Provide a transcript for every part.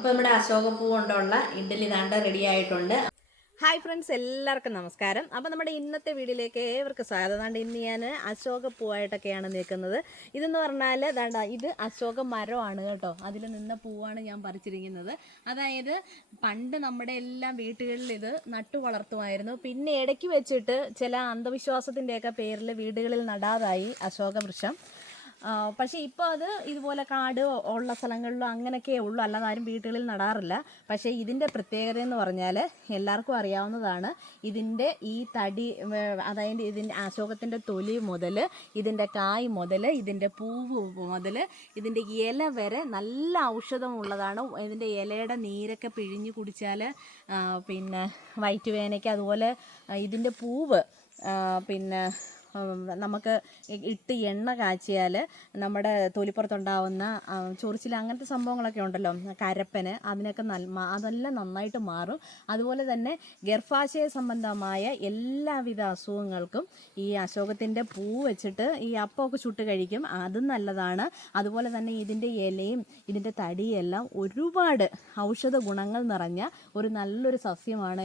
അപ്പോൾ നമ്മുടെ അശോകപ്പൂ കൊണ്ടുള്ള ഇഡ്ഡലി ദാണ്ട റെഡി ആയിട്ടുണ്ട്. ഹായ് ഫ്രണ്ട്സ് എല്ലാവർക്കും നമസ്കാരം. അപ്പോൾ നമ്മുടെ ഇന്നത്തെ വീഡിയോയിലേക്ക് ഏവർക്കും സ്വാഗതം. ദാണ്ട് ഇന്ന് ഞാൻ അശോക പൂവായിട്ടൊക്കെയാണ് നിൽക്കുന്നത്. ഇതെന്ന് പറഞ്ഞാൽ ദാണ്ട ഇത് അശോക മരമാണ് കേട്ടോ. അതിൽ നിന്ന പൂവാണ് ഞാൻ പറിച്ചിരിക്കുന്നത്. അതായത് പണ്ട് നമ്മുടെ എല്ലാ വീടുകളിൽ ഇത് നട്ടു വളർത്തുമായിരുന്നു. പിന്നെ ഇടയ്ക്ക് വെച്ചിട്ട് ചില അന്ധവിശ്വാസത്തിന്റെയൊക്കെ പേരിൽ വീടുകളിൽ നടാതായി അശോക വൃക്ഷം പക്ഷേ ഇപ്പോൾ അത് ഇതുപോലെ കാട് ഉള്ള സ്ഥലങ്ങളിലും അങ്ങനെയൊക്കെ ഉള്ളൂ. അല്ലാതെ ആരും വീടുകളിൽ നടാറില്ല. പക്ഷേ ഇതിന്റെ പ്രത്യേകത എന്ന് പറഞ്ഞാൽ എല്ലാവർക്കും അറിയാവുന്നതാണ് ഇതിന്റെ ഈ തടി അതായത് ഇതിന്റെ അശോകത്തിന്റെ തൊലി മുതൽ ഇതിന്റെ കായ് മുതൽ ഇതിന്റെ പൂവ് മുതൽ ഇതിന്റെ ഇല വരെ നല്ല ഔഷധമുള്ളതാണ് ഇതിന്റെ ഇലയുടെ നീരൊക്കെ പിഴിഞ്ഞ് കുടിച്ചാൽ പിന്നെ വയറ്റുവേനയ്ക്ക് അതുപോലെ ഇതിന്റെ പൂവ് പിന്നെ നമുക്ക് ഇട്ട് എണ്ണ കാച്ചിയാൽ നമ്മുടെ തൊലിപ്പുറത്തുണ്ടാവുന്ന ചൊറിച്ചിൽ അങ്ങനത്തെ സംഭവങ്ങളൊക്കെ ഉണ്ടല്ലോ. കരപ്പന് അതിനൊക്കെ നൽ അതെല്ലാം നന്നായിട്ട് മാറും. അതുപോലെ തന്നെ ഗർഭാശയ സംബന്ധമായ എല്ലാവിധ അസുഖങ്ങൾക്കും ഈ അശോകത്തിന്റെ പൂ വെച്ചിട്ട് ഈ അപ്പമൊക്കെ ചുട്ട് കഴിക്കും. അതും നല്ലതാണ്. അതുപോലെ തന്നെ ഇതിന്റെ ഇലയും ഇതിന്റെ തടിയെല്ലാം ഒരുപാട് ഔഷധ ഗുണങ്ങൾ നിറഞ്ഞ ഒരു നല്ലൊരു സസ്യമാണ്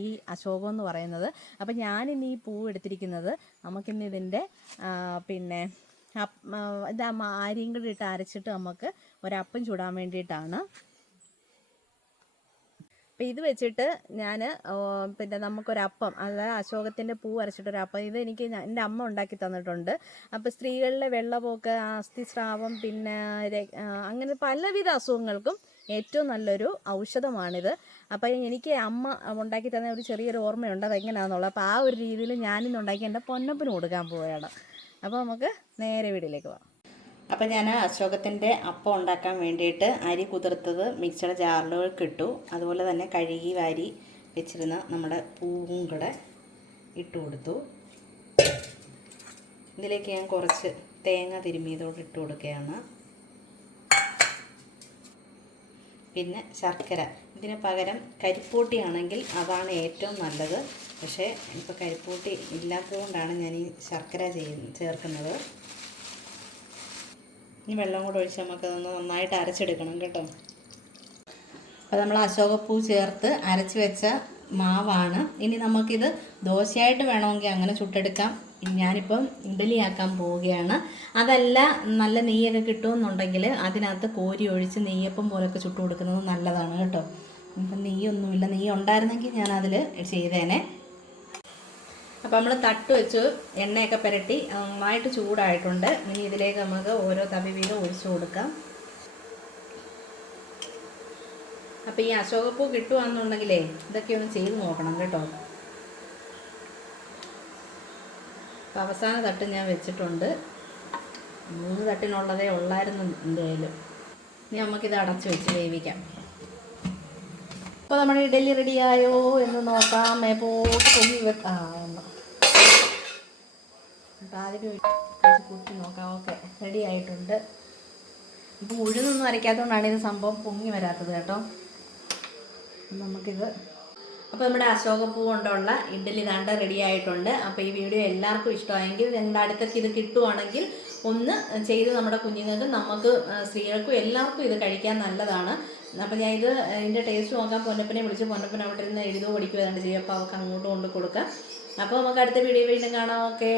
ഈ അശോകം എന്ന് പറയുന്നത്. അപ്പം ഞാനിന്ന് ഈ പൂ എടുത്തിരിക്കുന്നത് നമുക്കിന്ന് ഇതിന്റെ പിന്നെ ഇത് ആരിയും കൂടി ഇട്ട് അരച്ചിട്ട് നമുക്ക് ഒരപ്പം ചൂടാൻ വേണ്ടിയിട്ടാണ്. അപ്പം ഇത് വെച്ചിട്ട് ഞാൻ പിന്നെ നമുക്കൊരപ്പം അതായത് അശോകത്തിന്റെ പൂ അരച്ചിട്ടൊരപ്പം ഇത് എനിക്ക് എന്റെ അമ്മ ഉണ്ടാക്കി തന്നിട്ടുണ്ട്. അപ്പോൾ സ്ത്രീകളിലെ വെള്ളപോക്ക് അസ്ഥിസ്രാവം പിന്നെ അങ്ങനെ പലവിധ അസുഖങ്ങൾക്കും ഏറ്റവും നല്ലൊരു ഔഷധമാണിത്. അപ്പോൾ എനിക്ക് അമ്മ ഉണ്ടാക്കി തന്ന ഒരു ചെറിയൊരു ഓർമ്മയുണ്ട് അതെങ്ങനെയാണെന്നുള്ളത് അപ്പോൾ ആ ഒരു രീതിയിൽ ഞാനിന്ന് ഉണ്ടാക്കി എന്റെ പൊന്നപ്പിന് കൊടുക്കാൻ പോവുകയാണ്. അപ്പോൾ നമുക്ക് നേരെ വീട്ടിലേക്ക് പോകാം. അപ്പം ഞാൻ അശോകത്തിന്റെ അപ്പം ഉണ്ടാക്കാൻ വേണ്ടിയിട്ട് അരി കുതിർത്തത് മിക്സഡ് ജാറിലേക്ക് ഇട്ടു. അതുപോലെ തന്നെ കഴുകി വാരി വെച്ചിരുന്ന നമ്മുടെ പൂവും കൂടെ ഇട്ട് കൊടുത്തു. ഇതിലേക്ക് ഞാൻ കുറച്ച് തേങ്ങ തിരുമ്മിയതോടെ ഇട്ട് കൊടുക്കുകയാണ്. പിന്നെ ശർക്കര. ഇതിന് പകരം കരിപ്പൂട്ടിയാണെങ്കിൽ അതാണ് ഏറ്റവും നല്ലത്. പക്ഷേ ഇപ്പോൾ കരിപ്പൂട്ടി ഇല്ലാത്തതുകൊണ്ടാണ് ഞാൻ ഈ ശർക്കര ചെയ്യുന്ന ചേർക്കുന്നത്. ഇനി വെള്ളം കൂടെ ഒഴിച്ച് നമുക്കതൊന്ന് നന്നായിട്ട് അരച്ചെടുക്കണം കേട്ടോ. അപ്പോൾ നമ്മൾ അശോകപ്പൂ ചേർത്ത് അരച്ച് വെച്ച മാവാണ്. ഇനി നമുക്കിത് ദോശയായിട്ട് വേണമെങ്കിൽ അങ്ങനെ ചുട്ടെടുക്കാം. ഞാനിപ്പം ഇഡലിയാക്കാൻ പോവുകയാണ്. അതല്ല നല്ല നെയ്യൊക്കെ കിട്ടുമെന്നുണ്ടെങ്കിൽ അതിനകത്ത് കോരി ഒഴിച്ച് നെയ്യപ്പം പോലൊക്കെ ചുട്ട് കൊടുക്കുന്നത് നല്ലതാണ് കേട്ടോ. ഇപ്പം നെയ്യൊന്നുമില്ല. നെയ്യ് ഉണ്ടായിരുന്നെങ്കിൽ ഞാനതിൽ ചെയ്തേനെ. അപ്പം നമ്മൾ തട്ട് വെച്ച്. എണ്ണയൊക്കെ പുരട്ടി. നന്നായിട്ട് ചൂടായിട്ടുണ്ട്. ഇനി ഇതിലേക്ക് നമുക്ക് ഓരോ തവി വീതം ഒഴിച്ചു കൊടുക്കാം. അപ്പോൾ ഈ അശോകപ്പൂ കിട്ടുകയാണെന്നുണ്ടെങ്കിലേ ഇതൊക്കെ ഒന്ന് ചെയ്ത് നോക്കണം കേട്ടോ. അപ്പോൾ അവസാന തട്ട് ഞാൻ വെച്ചിട്ടുണ്ട്. മൂന്ന് തട്ടിനുള്ളതേ ഉള്ളായിരുന്നു എന്തായാലും. ഇനി നമുക്കിത് അടച്ചു വെച്ച് വേവിക്കാം. അപ്പോൾ നമ്മുടെ ഇഡലി റെഡിയായോ എന്ന് നോക്കാം. മേപ്പോട്ട് പൊങ്ങി വെക്കാം കുത്തി നോക്കാം. ഓക്കെ റെഡി ആയിട്ടുണ്ട്. ഇപ്പം ഉഴുന്നൊന്നും അരയ്ക്കാത്തതുകൊണ്ടാണ് ഇത് സംഭവം പൊങ്ങി വരാത്തത് കേട്ടോ. നമുക്കിത് അപ്പോൾ നമ്മുടെ അശോകപ്പൂ കൊണ്ടുള്ള ഇഡ്ഡലി ദാണ്ട റെഡി ആയിട്ടുണ്ട്. അപ്പോൾ ഈ വീഡിയോ എല്ലാവർക്കും ഇഷ്ടമായെങ്കിൽ നിങ്ങളുടെ അടുത്തൊക്കെ ഇത് കിട്ടുവാണെങ്കിൽ ഒന്ന് ചെയ്ത് നമ്മുടെ കുഞ്ഞുങ്ങൾക്ക് നമുക്ക് സ്ത്രീകൾക്കും എല്ലാവർക്കും ഇത് കഴിക്കാൻ നല്ലതാണ്. അപ്പോൾ ഞാൻ ഇത് ഇതിന്റെ ടേസ്റ്റ് നോക്കാൻ പൊന്നപ്പനെ വിളിച്ച് പൊന്നപ്പൻ അവിടെ ഇരുന്ന് എഴുതുകയോ പഠിക്കുകയോ ഏതാണ്ട് ചെയ്യും. അപ്പോൾ അവർക്ക് അങ്ങോട്ട് കൊണ്ട് കൊടുക്കാം. അപ്പോൾ നമുക്ക് അടുത്ത വീഡിയോ വീണ്ടും കാണാം. ഓക്കേ.